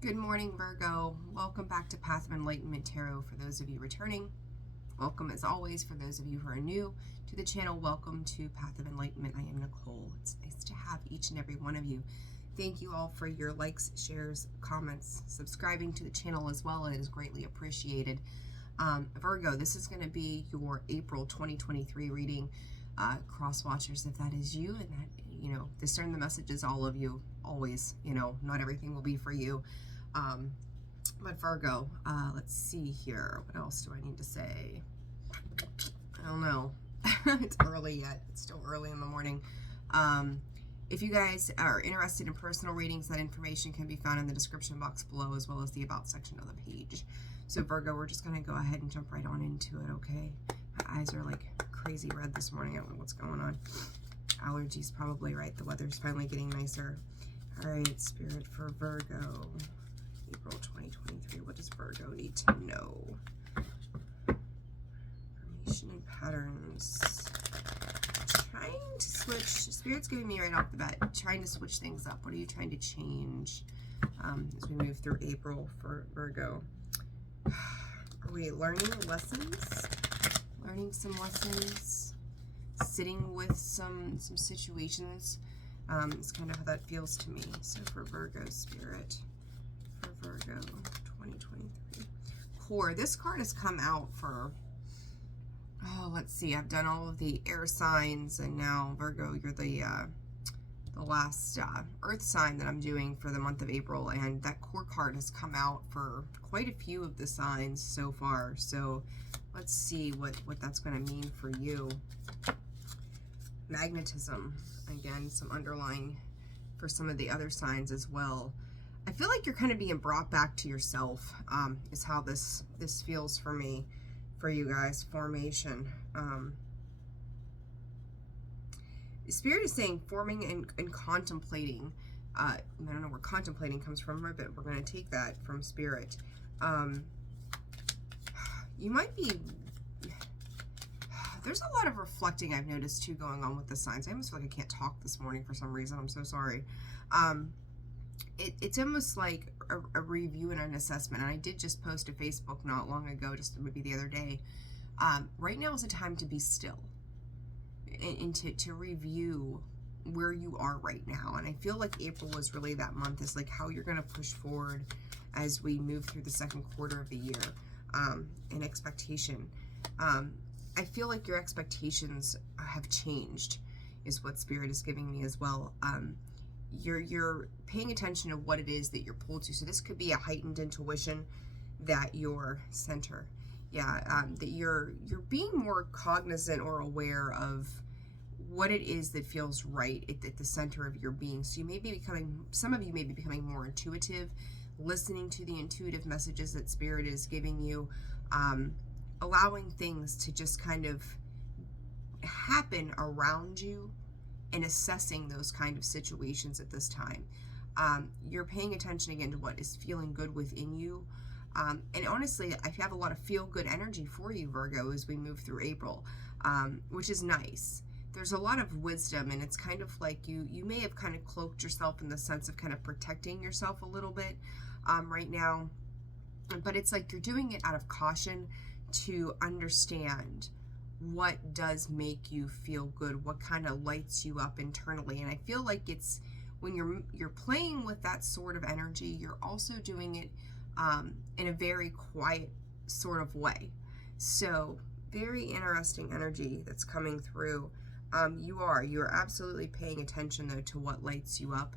Good morning, Virgo. Welcome back to Path of Enlightenment Tarot. For those of you returning, welcome as always. For those of you who are new to the channel, welcome to Path of Enlightenment. I am Nicole. It's nice to have each and every one of you. Thank you all for your likes, shares, comments, subscribing to the channel as well. It is greatly appreciated. Virgo, this is going to be your April 2023 reading. Cross watchers, if that is you, and that, discern the messages, all of you, always, not everything will be for you. But Virgo, let's see here. What else do I need to say? I don't know. It's early yet. It's still early in the morning. If you guys are interested in personal readings, that information can be found in the description box below, as well as the About section of the page. So Virgo, we're just going to go ahead and jump right on into it, okay? My eyes are like crazy red this morning. I don't know what's going on. Allergies probably, right? The weather's finally getting nicer. All right, Spirit, for Virgo, April 2023, what does Virgo need to know? Information and patterns. Trying to switch, Spirit's giving me right off the bat, trying to switch things up. What are you trying to change as we move through April for Virgo? Are we learning lessons? Learning some lessons? Sitting with some situations? It's kind of how that feels to me. So for Virgo, Spirit, for Virgo 2023. Core, this card has come out for, let's see, I've done all of the air signs, and now Virgo, you're the last earth sign that I'm doing for the month of April, and that core card has come out for quite a few of the signs so far. So let's see what that's going to mean for you. Magnetism, again, some underlying for some of the other signs as well. I feel like you're kind of being brought back to yourself, is how this feels for me, for you guys. Formation. Spirit is saying forming and contemplating. I don't know where contemplating comes from, but we're going to take that from Spirit. You might be... There's a lot of reflecting I've noticed too going on with the signs. I almost feel like I can't talk this morning for some reason. I'm so sorry. It's almost like a review and an assessment. And I did just post a Facebook not long ago, just maybe the other day. Right now is a time to be still and to review where you are right now. And I feel like April was really that month, is like how you're going to push forward as we move through the second quarter of the year, in expectation. I feel like your expectations have changed, is what Spirit is giving me as well. You're paying attention to what it is that you're pulled to. So this could be a heightened intuition that you're that you're being more cognizant or aware of what it is that feels right at the center of your being. So you may be becoming, some of you may be becoming more intuitive, listening to the intuitive messages that Spirit is giving you, allowing things to just kind of happen around you and assessing those kind of situations at this time. You're paying attention again to what is feeling good within you. And honestly, I have a lot of feel-good energy for you, Virgo, as we move through April, which is nice. There's a lot of wisdom, and it's kind of like you may have kind of cloaked yourself in the sense of kind of protecting yourself a little bit right now. But it's like you're doing it out of caution to understand what does make you feel good, what kind of lights you up internally. And I feel like it's when you're playing with that sort of energy, you're also doing it in a very quiet sort of way. So very interesting energy that's coming through. You're absolutely paying attention though to what lights you up.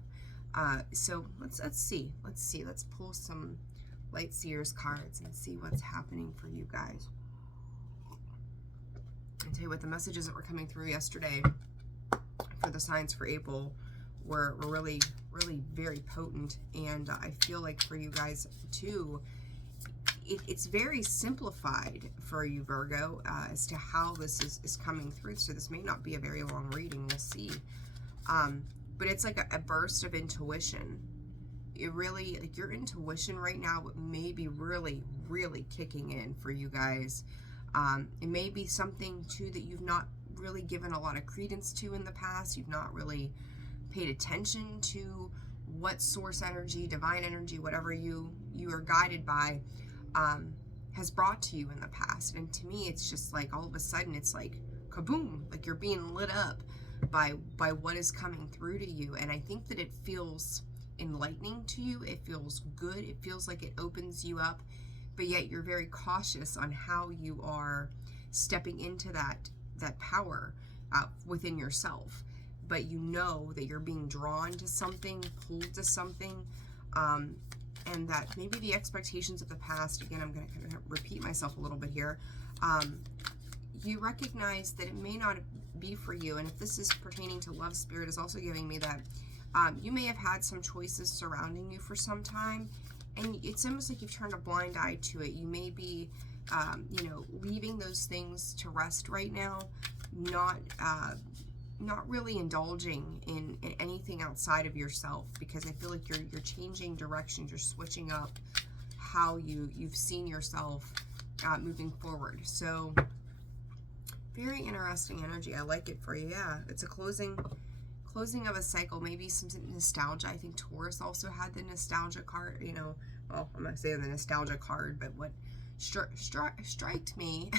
So let's see. Let's pull some Light Seers cards and see what's happening for you guys. I'll tell you what, the messages that were coming through yesterday for the signs for April were really very potent, and I feel like for you guys too, it's very simplified for you, Virgo, as to how this is coming through. So this may not be a very long reading, we'll see, but it's like a burst of intuition. It really, like, your intuition right now may be really kicking in for you guys. It may be something too that you've not really given a lot of credence to in the past. You've not really paid attention to what source energy, divine energy, whatever you are guided by, has brought to you in the past. And to me, it's just like all of a sudden it's like kaboom, like you're being lit up by what is coming through to you. And I think that it feels enlightening to you. It feels good. It feels like it opens you up, but yet you're very cautious on how you are stepping into that power within yourself. But you know that you're being drawn to something, pulled to something, and that maybe the expectations of the past, again, I'm going to kind of repeat myself a little bit here, you recognize that it may not be for you. And if this is pertaining to love, Spirit is also giving me that you may have had some choices surrounding you for some time, and it's almost like you've turned a blind eye to it. You may be, leaving those things to rest right now, not really indulging in anything outside of yourself, because I feel like you're changing directions, you're switching up how you've seen yourself moving forward. So very interesting energy. I like it for you. Yeah, it's a closing of a cycle, maybe some nostalgia. I think Taurus also had the nostalgia card, well, I'm not saying the nostalgia card, but what striked me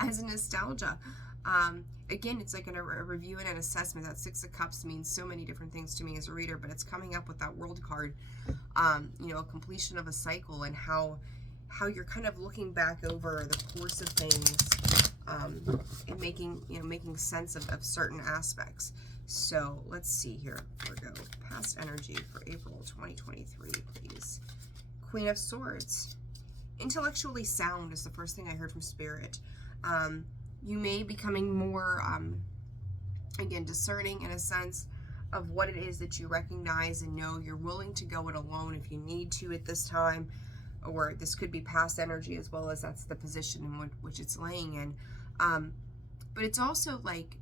as nostalgia. Again, it's like a review and an assessment. That Six of Cups means so many different things to me as a reader, but it's coming up with that World card, a completion of a cycle, and how you're kind of looking back over the course of things, and making sense of certain aspects. So let's see here, Virgo, past energy for April 2023, please. Queen of Swords. Intellectually sound is the first thing I heard from Spirit. You may be becoming more, again, discerning in a sense of what it is that you recognize and know. You're willing to go it alone if you need to at this time, or this could be past energy as well, as that's the position in which it's laying in. But it's also like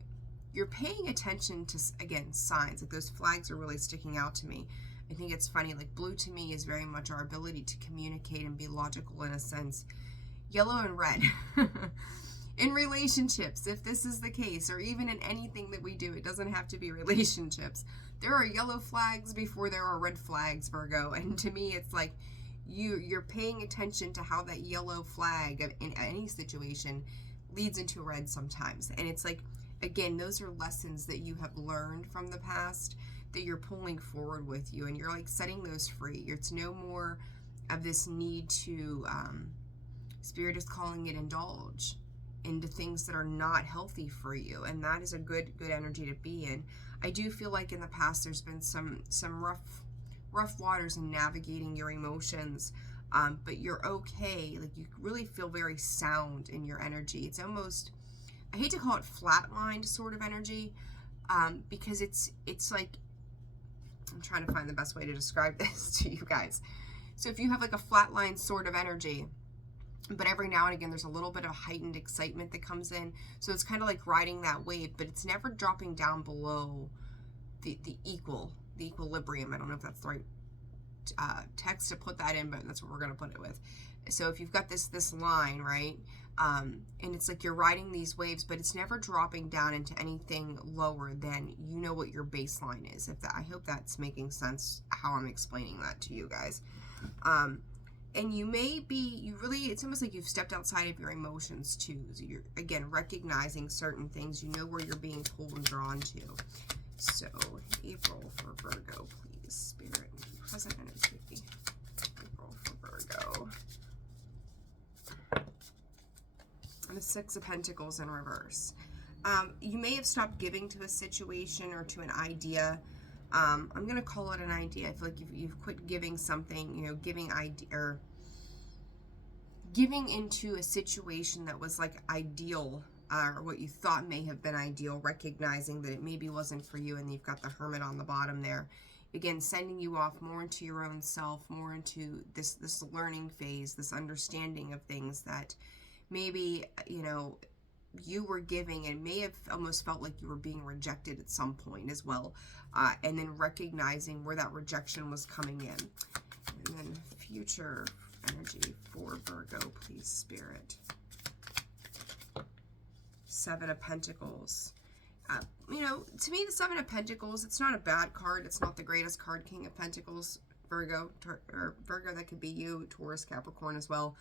you're paying attention to, again, signs. Like those flags are really sticking out to me. I think it's funny, like blue to me is very much our ability to communicate and be logical in a sense. Yellow and red. In relationships, if this is the case, or even in anything that we do, it doesn't have to be relationships. There are yellow flags before there are red flags, Virgo. And to me, it's like you're paying attention to how that yellow flag in any situation leads into red sometimes. And it's like, again, those are lessons that you have learned from the past that you're pulling forward with you, and you're like setting those free. It's no more of this need to, Spirit is calling it, indulge into things that are not healthy for you, and that is a good energy to be in. I do feel like in the past there's been some rough waters in navigating your emotions, but you're okay. Like you really feel very sound in your energy. It's almost, I hate to call it flatlined sort of energy, because it's like, I'm trying to find the best way to describe this to you guys. So if you have like a flatline sort of energy, but every now and again there's a little bit of heightened excitement that comes in, so it's kind of like riding that wave, but it's never dropping down below the equilibrium. I don't know if that's the right text to put that in, but that's what we're going to put it with. So if you've got this line, right, and it's like you're riding these waves, but it's never dropping down into anything lower than what your baseline is. I hope that's making sense how I'm explaining that to you guys. And you may be, it's almost like you've stepped outside of your emotions too. So you're, again, recognizing certain things. You know where you're being pulled and drawn to. So, April for Virgo, please. Spirit, present energy. April for Virgo. And the Six of Pentacles in reverse. You may have stopped giving to a situation or to an idea. I'm going to call it an idea. I feel like you've quit giving something, giving idea, or giving into a situation that was like ideal, or what you thought may have been ideal, recognizing that it maybe wasn't for you, and you've got the Hermit on the bottom there. Again, sending you off more into your own self, more into this learning phase, this understanding of things that maybe, you were giving and may have almost felt like you were being rejected at some point as well. And then recognizing where that rejection was coming in. And then future energy for Virgo, please, Spirit. Seven of Pentacles. You know, to me, the Seven of Pentacles, it's not a bad card. It's not the greatest card. King of Pentacles, Virgo, or Virgo, that could be you, Taurus, Capricorn as well.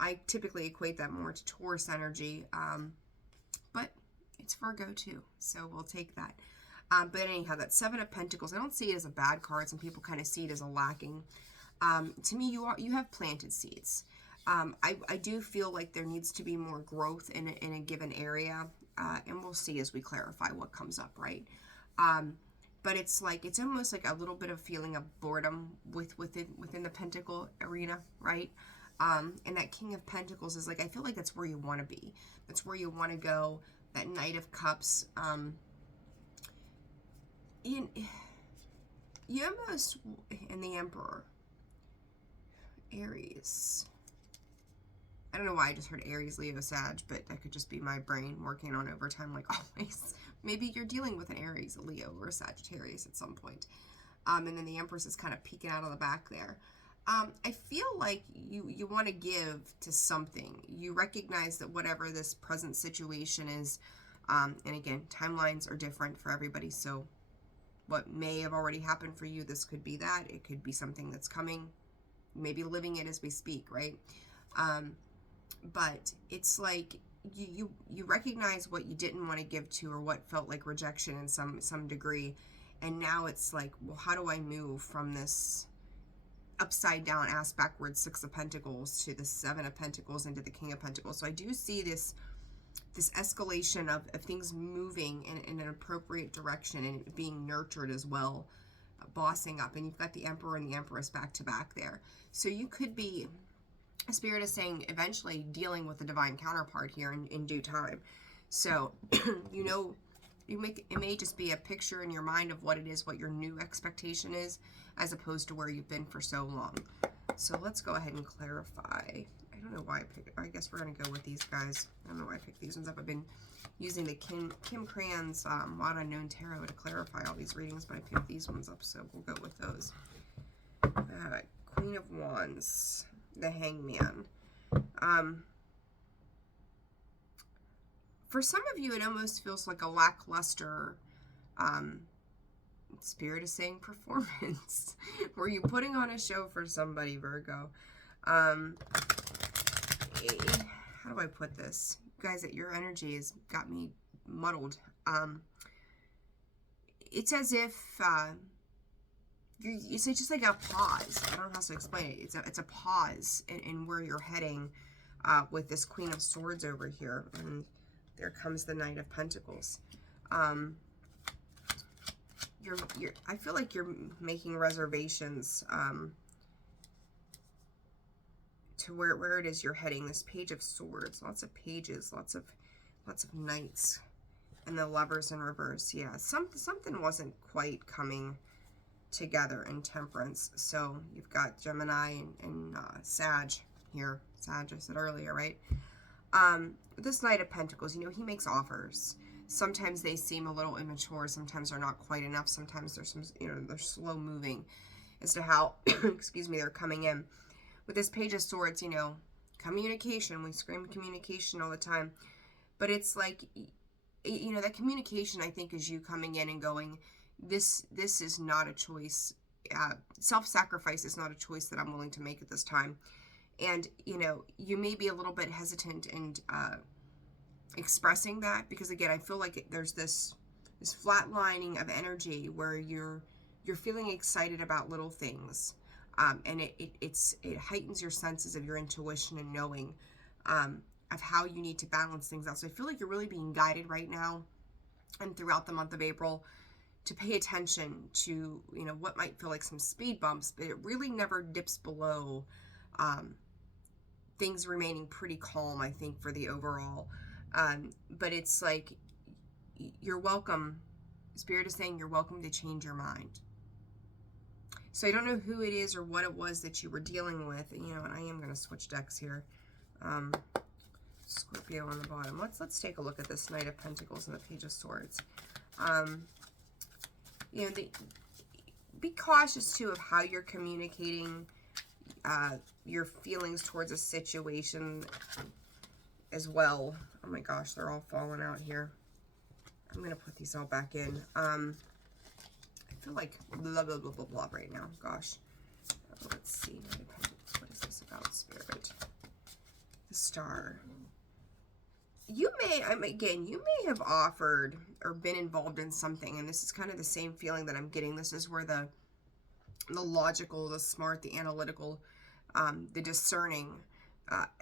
I typically equate that more to Taurus energy, but it's Virgo too, so we'll take that. But anyhow, that Seven of Pentacles, I don't see it as a bad card. Some people kind of see it as a lacking. To me, you have planted seeds. I do feel like there needs to be more growth in a given area, and we'll see as we clarify what comes up, right? But it's almost like a little bit of feeling of boredom within the Pentacle arena, right? And that King of Pentacles is like, I feel like that's where you want to be. That's where you want to go. That Knight of Cups, you almost, and the Emperor, Aries. I don't know why I just heard Aries, Leo, Sag, but that could just be my brain working on overtime like always. Maybe you're dealing with an Aries, a Leo, or a Sagittarius at some point. And then the Empress is kind of peeking out of the back there. I feel like you want to give to something. You recognize that whatever this present situation is, and again, timelines are different for everybody, so what may have already happened for you, this could be that. It could be something that's coming, maybe living it as we speak, right? But it's like you recognize what you didn't want to give to, or what felt like rejection in some degree, and now it's like, well, how do I move from this upside down, ass backwards Six of Pentacles to the Seven of Pentacles into the King of Pentacles? So I do see this escalation of things moving in an appropriate direction and being nurtured as well, bossing up. And you've got the Emperor and the Empress back to back there. So you could be, Spirit is saying, eventually dealing with the divine counterpart here in due time. So, you know, it may just be a picture in your mind of what it is, what your new expectation is, as opposed to where you've been for so long. So let's go ahead and clarify. I don't know why I picked, I guess we're going to go with these guys. I don't know why I picked these ones up. I've been using the Kim Cran's Wild Unknown Tarot to clarify all these readings, but I picked these ones up, so we'll go with those. Queen of Wands, the Hangman. For some of you, it almost feels like a lackluster, Spirit is saying, performance. Were you putting on a show for somebody, Virgo? How do I put this? Guys, your energy has got me muddled. It's as if it's just like a pause. I don't know how to explain it. It's a pause in where you're heading with this Queen of Swords over here, and there comes the Knight of Pentacles. I feel like you're making reservations to where it is you're heading. This Page of Swords, lots of pages, lots of knights, and the Lovers in reverse. Yeah, something wasn't quite coming together in Temperance. So you've got Gemini and Sag here. Sag, I said earlier, right? This Knight of Pentacles, you know, he makes offers. Sometimes they seem a little immature. Sometimes they're not quite enough. Sometimes there's some, you know, they're slow moving as to how, excuse me, they're coming in. With this Page of Swords, you know, communication. We scream communication all the time. But it's like, you know, that communication, I think, is you coming in and going, this is not a choice. Self-sacrifice is not a choice that I'm willing to make at this time. And, you know, you may be a little bit hesitant in expressing that, because, again, I feel like there's this flatlining of energy where you're feeling excited about little things. And it heightens your senses of your intuition and knowing of how you need to balance things out. So I feel like you're really being guided right now and throughout the month of April to pay attention to, you know, what might feel like some speed bumps, but it really never dips below things remaining pretty calm, I think, for the overall. But it's like, you're welcome. Spirit is saying you're welcome to change your mind. So I don't know who it is or what it was that you were dealing with. You know, and I am going to switch decks here. Scorpio on the bottom. Let's take a look at this Knight of Pentacles and the Page of Swords. You know, be cautious too of how you're communicating your feelings towards a situation as well. Oh my gosh, they're all falling out here. I'm going to put these all back in. I feel like blah, blah, blah, blah, blah right now. Gosh. Let's see. What is this about, Spirit? The Star. You may, again, you may have offered or been involved in something, and this is kind of the same feeling that I'm getting. This is where the logical, the smart, the analytical, the discerning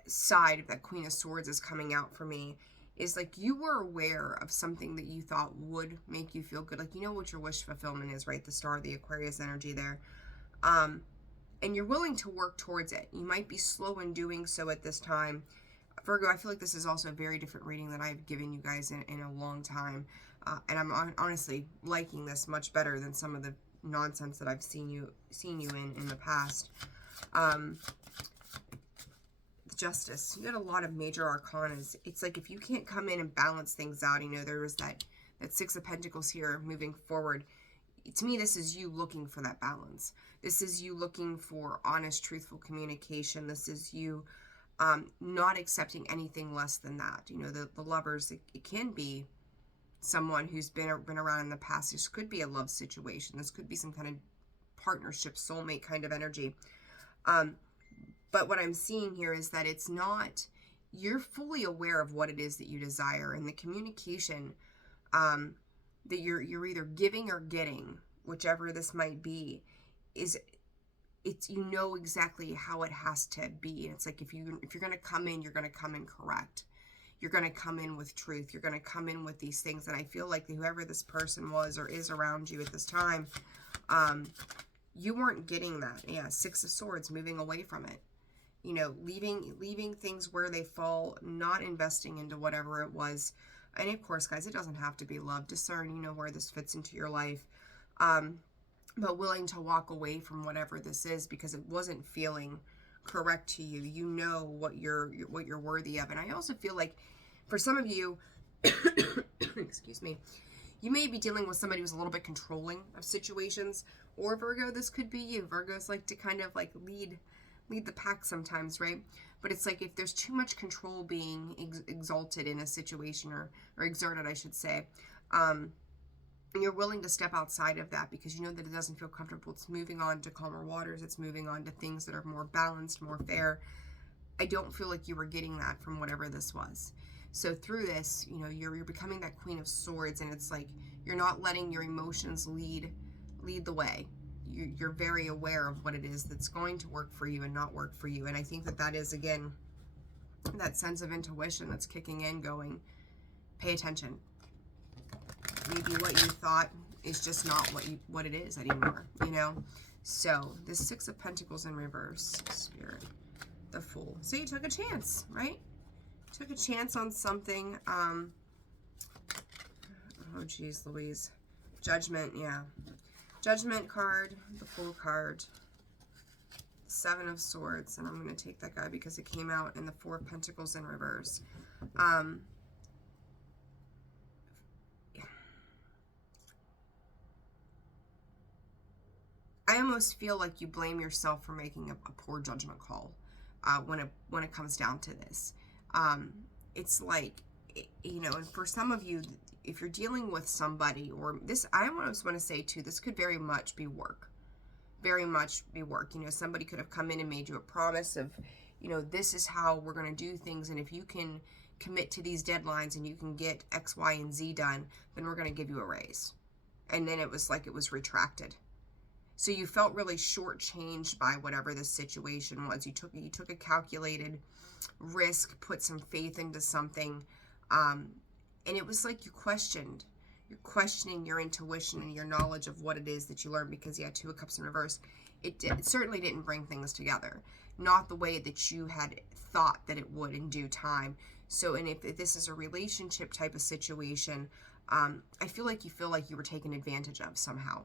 side of that Queen of Swords is coming out for me. Is like you were aware of something that you thought would make you feel good. Like, you know what your wish fulfillment is, right? The Star, the Aquarius energy there. And you're willing to work towards it. You might be slow in doing so at this time. Virgo, I feel like this is also a very different reading than I've given you guys in a long time. And I'm honestly liking this much better than some of the nonsense that I've seen you in the past. Justice. You got a lot of major arcanas. It's like if you can't come in and balance things out, you know, there was that Six of Pentacles here moving forward. To me, this is you looking for that balance. This is you looking for honest, truthful communication. This is you not accepting anything less than that. You know, the lovers, it can be someone who's been around in the past. This could be a love situation. This could be some kind of partnership, soulmate kind of energy. But what I'm seeing here is that it's not, you're fully aware of what it is that you desire, and the communication that you're either giving or getting, whichever this might be, it's you know exactly how it has to be. And it's like if you're going to come in, you're going to come in correct. You're going to come in with truth. You're going to come in with these things. And I feel like whoever this person was or is around you at this time, you weren't getting that. Yeah, Six of Swords, moving away from it. You know, leaving things where they fall, not investing into whatever it was. And of course, guys, it doesn't have to be love. Discern, you know, where this fits into your life. But willing to walk away from whatever this is because it wasn't feeling correct to you. You know what you're worthy of. And I also feel like for some of you, excuse me, you may be dealing with somebody who's a little bit controlling of situations. Or Virgo, this could be you. Virgos like to kind of like lead the pack sometimes, right? But it's like if there's too much control being exalted in a situation or exerted, I should say, you're willing to step outside of that because you know that it doesn't feel comfortable. It's moving on to calmer waters. It's moving on to things that are more balanced, more fair. I don't feel like you were getting that from whatever this was. So through this, you know, you're becoming that Queen of Swords, and it's like you're not letting your emotions lead the way. You're very aware of what it is that's going to work for you and not work for you. And I think that is, again, that sense of intuition that's kicking in going, pay attention. Maybe what you thought is just not what it is anymore, you know? So the Six of Pentacles in reverse, Spirit, the Fool. So you took a chance, right? Took a chance on something. Oh, geez, Louise. Judgment, yeah. Judgment card, the Fool card, Seven of Swords, and I'm going to take that guy because it came out in the Four of Pentacles in reverse. I almost feel like you blame yourself for making a poor judgment call when it comes down to this. It's like, you know, and for some of you, if you're dealing with somebody, or this, I almost want to say too, this could very much be work. Very much be work. You know, somebody could have come in and made you a promise of, you know, this is how we're going to do things, and if you can commit to these deadlines and you can get X, Y, and Z done, then we're going to give you a raise. And then it was like it was retracted. So you felt really shortchanged by whatever the situation was. You took a calculated risk, put some faith into something, and it was like you're questioning your intuition and your knowledge of what it is that you learned, because you had Two of Cups in reverse. It certainly didn't bring things together, not the way that you had thought that it would in due time. So, and if this is a relationship type of situation, I feel like you were taken advantage of somehow.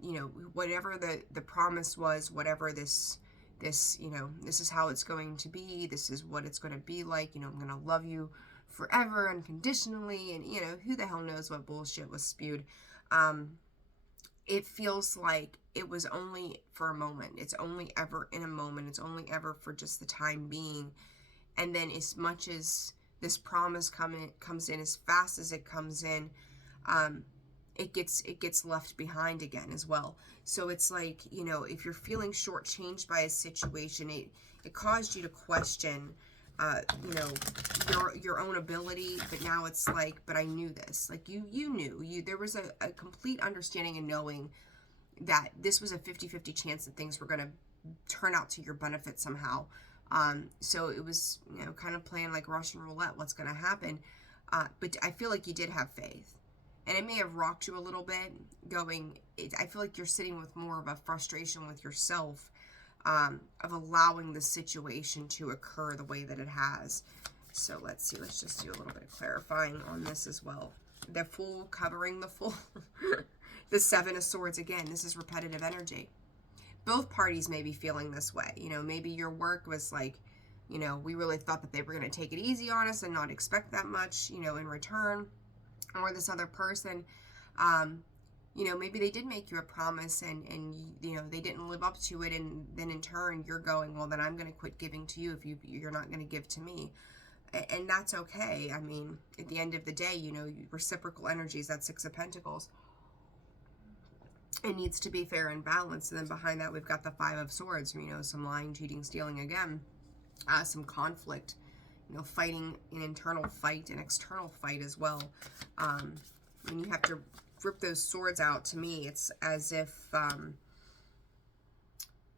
You know, whatever the promise was, whatever this, you know, this is how it's going to be. This is what it's going to be like. You know, I'm going to love you forever, unconditionally. And, you know, who the hell knows what bullshit was spewed. It feels like it was only for a moment. It's only ever in a moment. It's only ever for just the time being. And then as much as this promise comes in as fast as it comes in, it gets left behind again as well. So it's like, you know, if you're feeling shortchanged by a situation, it caused you to question, you know, your own ability. But now it's like, but I knew this. Like you knew, there was a complete understanding and knowing that this was a 50-50 chance that things were going to turn out to your benefit somehow. So it was, you know, kind of playing like Russian roulette, what's going to happen. But I feel like you did have faith. And it may have rocked you a little bit I feel like you're sitting with more of a frustration with yourself, of allowing the situation to occur the way that it has. So let's see, let's just do a little bit of clarifying on this as well. The Fool covering the Fool. The Seven of Swords, again, this is repetitive energy. Both parties may be feeling this way. You know, maybe your work was like, you know, we really thought that they were going to take it easy on us and not expect that much, you know, in return. Or this other person, you know, maybe they did make you a promise and you know, they didn't live up to it. And then in turn, you're going, well, then I'm going to quit giving to you if you're not going to give to me. And that's okay. I mean, at the end of the day, you know, reciprocal energies, that's Six of Pentacles. It needs to be fair and balanced. And then behind that, we've got the Five of Swords, you know, some lying, cheating, stealing again, some conflict, you know, fighting, an internal fight, an external fight as well. When you have to rip those swords out, to me, it's as if,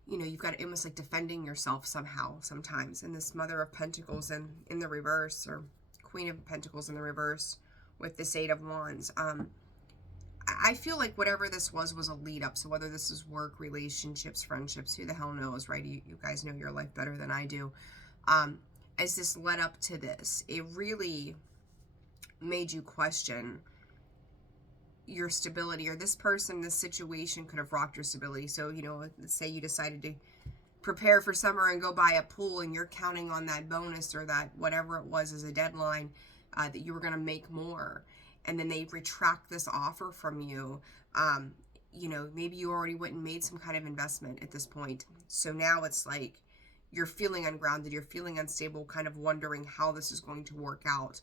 you know, you've got to almost like defending yourself somehow sometimes. And this Mother of Pentacles in the reverse, or Queen of Pentacles in the reverse with this Eight of Wands. I feel like whatever this was a lead up. So whether this is work, relationships, friendships, who the hell knows, right? You guys know your life better than I do. As this led up to this, it really made you question your stability, or this person, this situation could have rocked your stability. So, you know, let's say you decided to prepare for summer and go buy a pool, and you're counting on that bonus or that whatever it was as a deadline, that you were going to make more. And then they retract this offer from you. You know, maybe you already went and made some kind of investment at this point. So now it's like, you're feeling ungrounded, you're feeling unstable, kind of wondering how this is going to work out.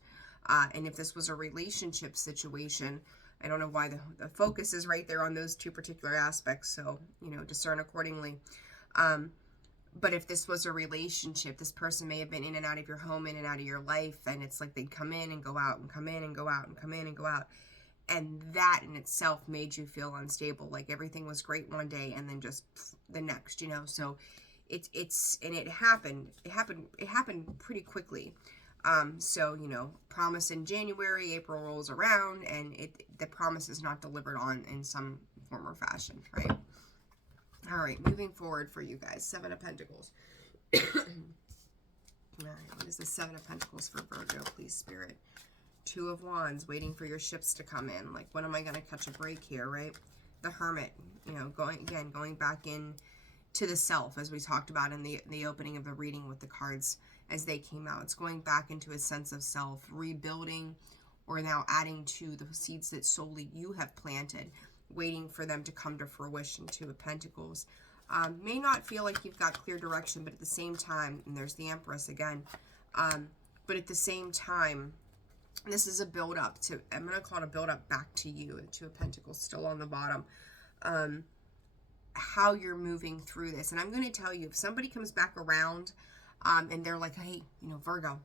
And if this was a relationship situation, I don't know why the focus is right there on those two particular aspects. So, you know, discern accordingly. But if this was a relationship, this person may have been in and out of your home, in and out of your life. And it's like they'd come in and go out and come in and go out and come in and go out. And that in itself made you feel unstable. Like everything was great one day and then just the next, you know. So it happened pretty quickly. So, you know, promise in January, April rolls around, and the promise is not delivered on in some form or fashion, right? All right, moving forward for you guys, Seven of Pentacles. All right, what is the Seven of Pentacles for Virgo, please, Spirit? Two of Wands, waiting for your ships to come in. Like, when am I going to catch a break here, right? The Hermit, you know, going back in to the self, as we talked about in the opening of the reading with the cards as they came out. It's going back into a sense of self, rebuilding, or now adding to the seeds that solely you have planted, waiting for them to come to fruition. Two of Pentacles. May not feel like you've got clear direction, but at the same time, and there's the Empress again, but at the same time, this is a build up to, I'm going to call it a build up back to you. Two of Pentacles still on the bottom. How you're moving through this. And I'm going to tell you, if somebody comes back around and they're like, hey, you know, Virgo,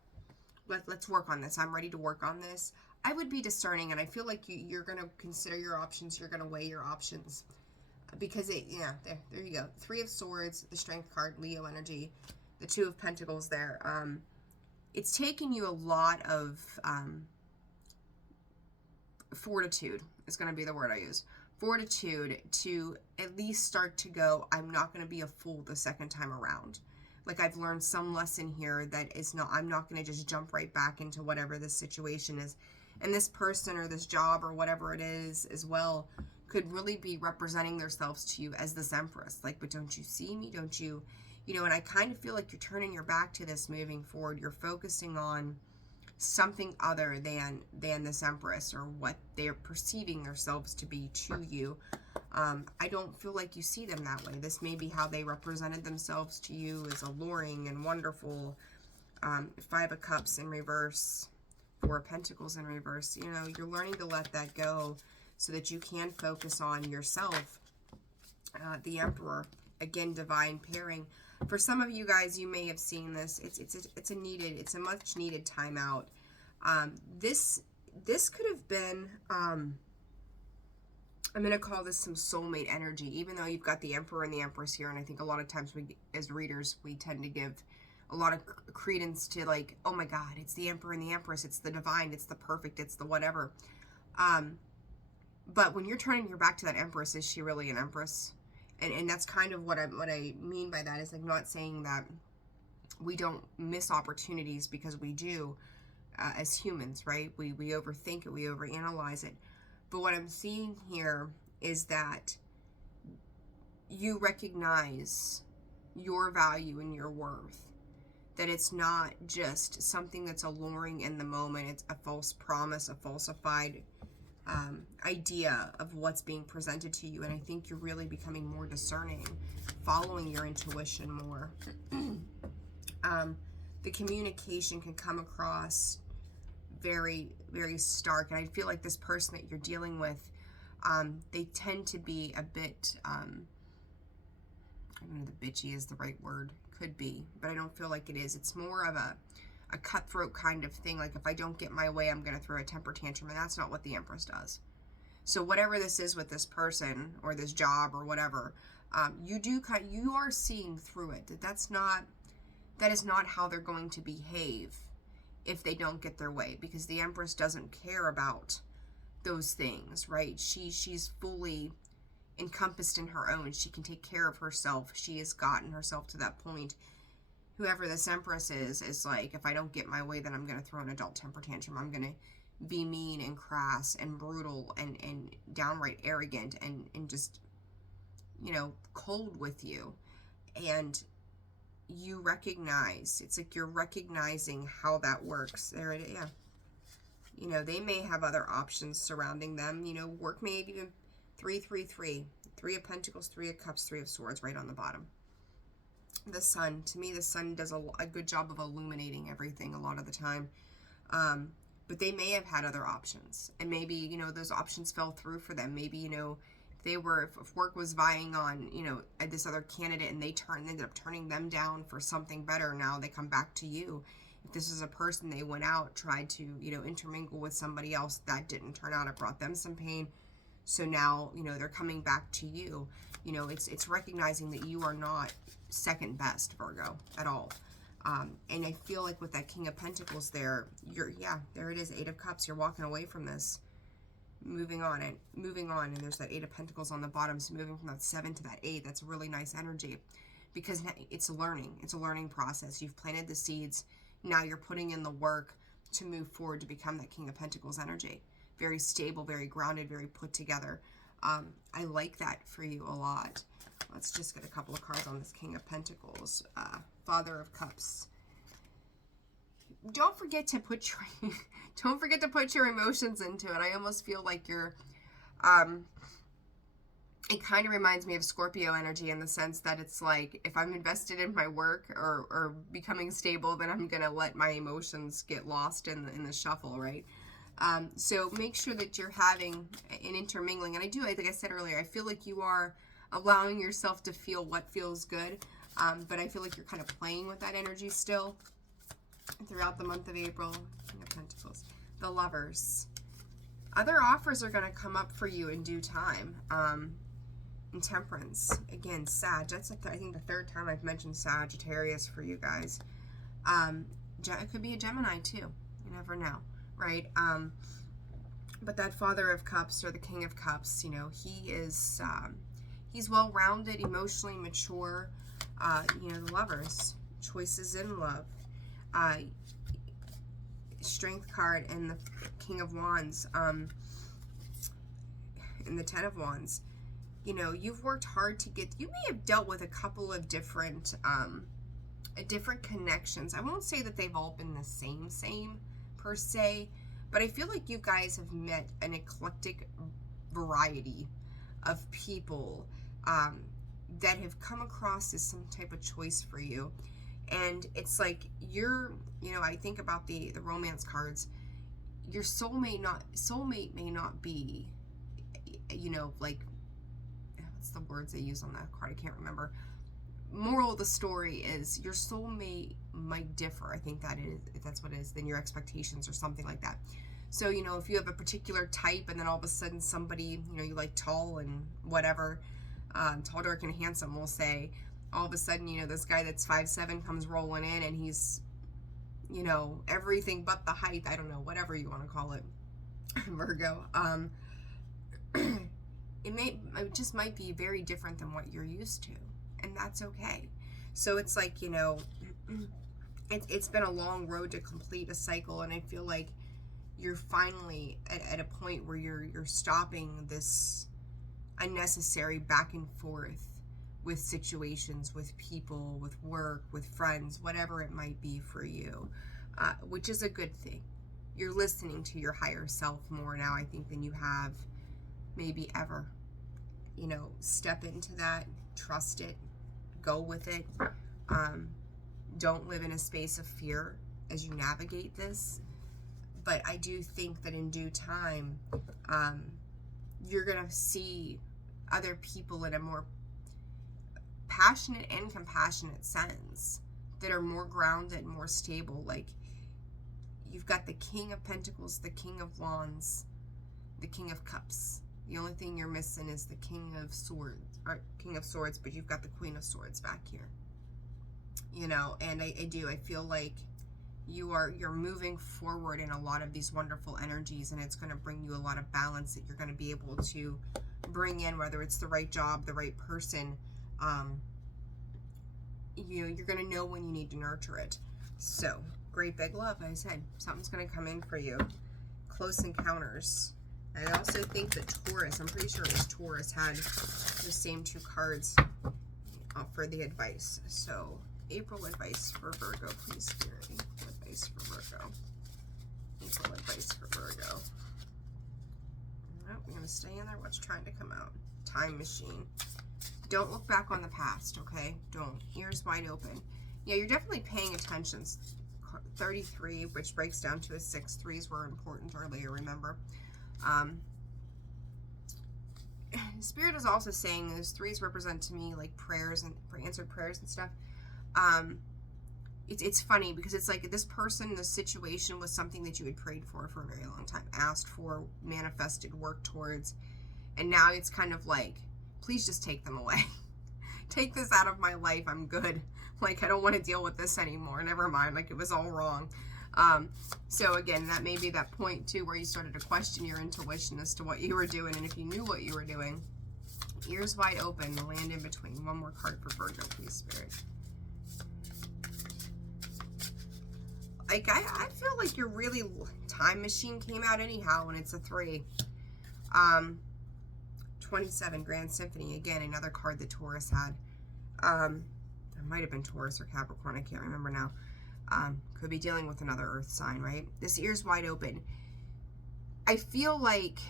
let's work on this. I'm ready to work on this. I would be discerning, and I feel like you're going to consider your options. You're going to weigh your options, because there you go. Three of Swords, the Strength card, Leo energy, the Two of Pentacles there. It's taken you a lot of fortitude is going to be the word I use. Fortitude to at least start to go, I'm not going to be a fool the second time around. Like, I've learned some lesson here that is not, I'm not going to just jump right back into whatever this situation is. And this person or this job or whatever it is as well could really be representing themselves to you as this Empress. Like, but don't you see me? Don't you, you know, and I kind of feel like you're turning your back to this moving forward. You're focusing on something other than this Empress or what they're perceiving themselves to be to you. I don't feel like you see them that way. This may be how they represented themselves to you, as alluring and wonderful, Five of Cups in reverse, Four of Pentacles in reverse. You know, you're learning to let that go so that you can focus on yourself. The Emperor, again, divine pairing. For some of you guys, you may have seen this. It's a much needed timeout. This could have been, I'm going to call this some soulmate energy, even though you've got the Emperor and the Empress here. And I think a lot of times we, as readers, we tend to give a lot of credence to, like, oh my God, it's the Emperor and the Empress. It's the divine. It's the perfect. It's the whatever. But when you're turning your back to that Empress, is she really an Empress? And that's kind of what I mean by that, is like not saying that we don't miss opportunities, because we do as humans, right? We overthink it, we overanalyze it. But what I'm seeing here is that you recognize your value and your worth. That it's not just something that's alluring in the moment. It's a false promise, a falsified idea of what's being presented to you. And I think you're really becoming more discerning, following your intuition more. The communication can come across very, very stark. And I feel like this person that you're dealing with, they tend to be a bit, I don't know if bitchy is the right word, could be, but I don't feel like it is. It's more of a cutthroat kind of thing. Like, if I don't get my way, I'm going to throw a temper tantrum, and that's not what the Empress does. So whatever this is with this person or this job or whatever, you are seeing through it. That is not how they're going to behave if they don't get their way, because the Empress doesn't care about those things, right? She's fully encompassed in her own. She can take care of herself. She has gotten herself to that point. Whoever this Empress is like, if I don't get my way, then I'm going to throw an adult temper tantrum. I'm going to be mean and crass and brutal and downright arrogant and just, you know, cold with you. And you recognize, it's like you're recognizing how that works. There it is. Yeah. You know, they may have other options surrounding them. You know, work may even 3-3-3. 3 of Pentacles, 3 of Cups, 3 of Swords right on the bottom. The Sun, to me, the Sun does a good job of illuminating everything a lot of the time. But they may have had other options. And maybe, you know, those options fell through for them. Maybe, you know, if work was vying on, you know, this other candidate and they ended up turning them down for something better, now they come back to you. If this is a person, they went out, tried to, you know, intermingle with somebody else, that didn't turn out, it brought them some pain. So now, you know, they're coming back to you. You know, it's recognizing that you are not second best, Virgo, at all. And I feel like with that King of Pentacles there, there it is, 8 of Cups. You're walking away from this, moving on, and there's that 8 of Pentacles on the bottom. So moving from that 7 to that 8, that's really nice energy, because it's learning. It's a learning process. You've planted the seeds. Now you're putting in the work to move forward to become that King of Pentacles energy. Very stable, very grounded, very put together. I like that for you a lot. Let's just get a couple of cards on this King of Pentacles. Father of Cups. Don't forget to put your emotions into it. I almost feel like you're it kind of reminds me of Scorpio energy, in the sense that it's like, if I'm invested in my work or becoming stable, then I'm gonna let my emotions get lost in the shuffle, right? So make sure that you're having an intermingling. And like I said earlier, I feel like you are allowing yourself to feel what feels good. But I feel like you're kind of playing with that energy still throughout the month of April. King of Pentacles. The Lovers. Other offers are going to come up for you in due time. And Temperance. Again, Sag. That's, I think, the third time I've mentioned Sagittarius for you guys. It could be a Gemini, too. You never know. Right? But that Father of Cups, or the King of Cups, you know, he is, he's well-rounded, emotionally mature. You know, the Lovers, choices in love. Strength card and the King of Wands, and the Ten of Wands. You know, you've worked hard to get, you may have dealt with a couple of different connections. I won't say that they've all been the same per se, but I feel like you guys have met an eclectic variety of people that have come across as some type of choice for you. And it's like you're, you know, I think about the romance cards. Your soulmate may not be, you know, like, what's the words they use on that card? I can't remember. Moral of the story is your soulmate might differ. I think that's what it is, than your expectations or something like that. So, you know, if you have a particular type and then all of a sudden somebody, you know, you like tall and whatever, tall, dark, and handsome, we'll say, all of a sudden, you know, this guy that's 5'7" comes rolling in and he's, you know, everything but the height. I don't know, whatever you want to call it, Virgo. It just might be very different than what you're used to, and that's okay. So it's like, you know, it's been a long road to complete a cycle, and I feel like you're finally at a point where you're stopping this unnecessary back and forth with situations, with people, with work, with friends, whatever it might be for you, which is a good thing. You're listening to your higher self more now, I think, than you have maybe ever. You know, step into that, trust it, go with it. Don't live in a space of fear as you navigate this. But I do think that in due time, you're going to see other people in a more passionate and compassionate sense that are more grounded, more stable. Like, you've got the King of Pentacles, the King of Wands, the King of Cups. The only thing you're missing is the King of Swords, but you've got the Queen of Swords back here. You know, and I feel like you're moving forward in a lot of these wonderful energies, and it's going to bring you a lot of balance that you're going to be able to bring in, whether it's the right job, the right person. You know, you're going to know when you need to nurture it. So, great big love. I said, something's going to come in for you. Close encounters. I also think that Taurus, I'm pretty sure it was Taurus, had the same two cards for the advice. So, April advice for Virgo, please, Spirit. April advice for Virgo. April advice for Virgo. Nope, I'm going to stay in there. What's trying to come out? Time machine. Don't look back on the past, okay? Don't. Ears wide open. Yeah, you're definitely paying attention. 33, which breaks down to a 6. Threes were important earlier, remember? Spirit is also saying those 3s represent to me like prayers and answered prayers and stuff. It's funny because it's like this person, this situation was something that you had prayed for a very long time, asked for, manifested, worked towards, and now it's kind of like, please just take them away. Take this out of my life. I'm good. Like, I don't want to deal with this anymore. Never mind. Like, it was all wrong. So again, that may be that point too where you started to question your intuition as to what you were doing, and if you knew what you were doing. Ears wide open, the land in between. One more card for Virgo, please, Spirit. Like, I feel like you're really, time machine came out anyhow, and it's a 3. 27, Grand Symphony. Again, another card that Taurus had. It might have been Taurus or Capricorn. I can't remember now. Could be dealing with another earth sign, right? This ear's wide open. I feel like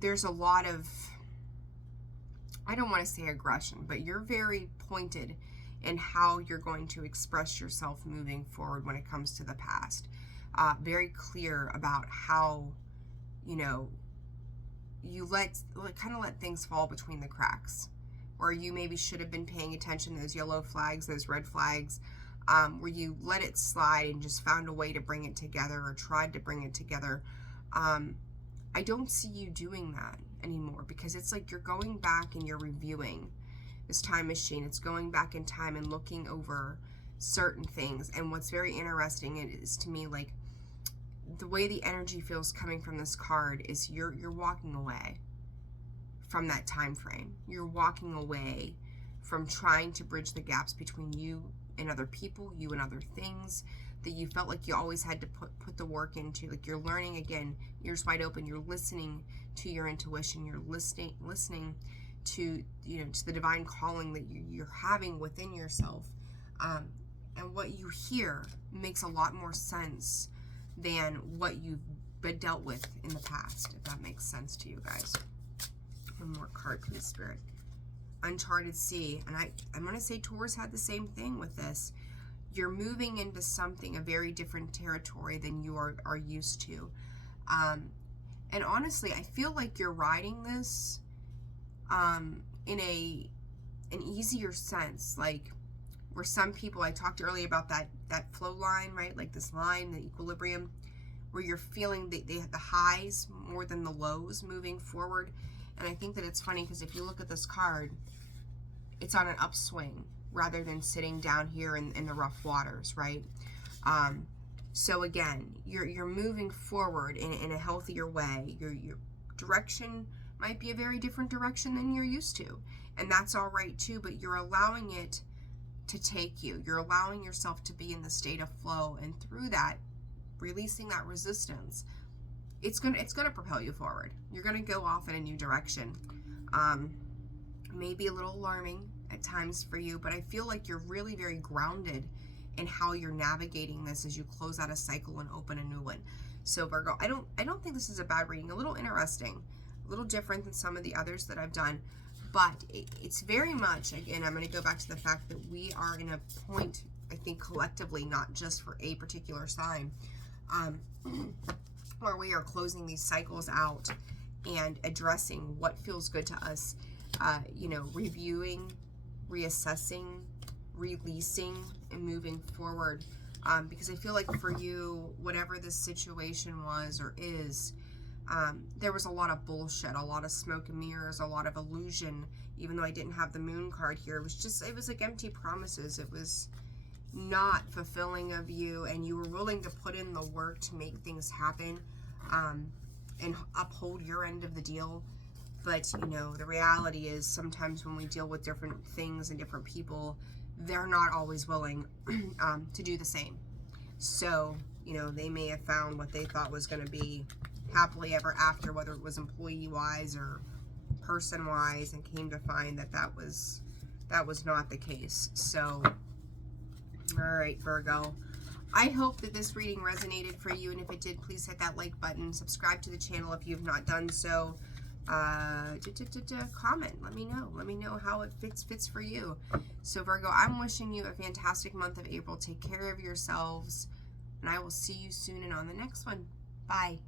there's a lot of, I don't want to say aggression, but you're very pointed in how you're going to express yourself moving forward when it comes to the past. Very clear about how, you know, you kind of let things fall between the cracks, where you maybe should have been paying attention to those yellow flags, those red flags, where you let it slide and just found a way to bring it together or tried to bring it together. I don't see you doing that anymore, because it's like you're going back and you're reviewing this time machine. It's going back in time and looking over certain things. And what's very interesting is, to me, like, the way the energy feels coming from this card is you're walking away from that time frame. You're walking away from trying to bridge the gaps between you and other people, you and other things that you felt like you always had to put the work into. Like, you're learning again, ears wide open, you're listening to your intuition, you're listening to, you know, to the divine calling that you're having within yourself. And what you hear makes a lot more sense than what you've been dealt with in the past, if that makes sense to you guys. One more card, please, Spirit. Uncharted Sea. And I'm going to say Taurus had the same thing with this. you're moving into something, a very different territory than you are used to. And honestly, I feel like you're riding this in an easier sense, like where some people, I talked earlier about that flow line, right? Like this line, the equilibrium, where you're feeling they have the highs more than the lows moving forward. And I think that it's funny because if you look at this card, it's on an upswing rather than sitting down here in the rough waters, right? So again, you're moving forward in a healthier way. Your direction might be a very different direction than you're used to, and that's all right too, but you're allowing it to take you. You're allowing yourself to be in the state of flow, and through that, releasing that resistance, it's gonna propel you forward. You're gonna go off in a new direction. Maybe a little alarming at times for you, but I feel like you're really very grounded in how you're navigating this as you close out a cycle and open a new one. So Virgo, I don't think this is a bad reading. A little interesting, a little different than some of the others that I've done, but it's very much, again, I'm going to go back to the fact that we are in a point, I think collectively, not just for a particular sign, where we are closing these cycles out and addressing what feels good to us, reviewing, reassessing, releasing, and moving forward. Because I feel like for you, whatever this situation was or is, there was a lot of bullshit, a lot of smoke and mirrors, a lot of illusion. Even though I didn't have the moon card here, it was like empty promises. It was not fulfilling of you, and you were willing to put in the work to make things happen, and uphold your end of the deal. But the reality is sometimes when we deal with different things and different people, they're not always willing to do the same. So they may have found what they thought was going to be happily ever after, whether it was employee wise or person wise, and came to find that was not the case. So all right, Virgo, I hope that this reading resonated for you, and if it did, please hit that like button, subscribe to the channel if you've not done so. Comment, let me know how it fits for you. So Virgo, I'm wishing you a fantastic month of April. Take care of yourselves, and I will see you soon and on the next one. Bye.